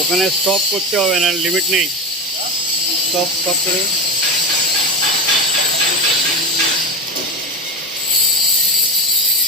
ওখানে স্টপ করতে হবে না, লিমিট নেই। স্টপ স্টপ করে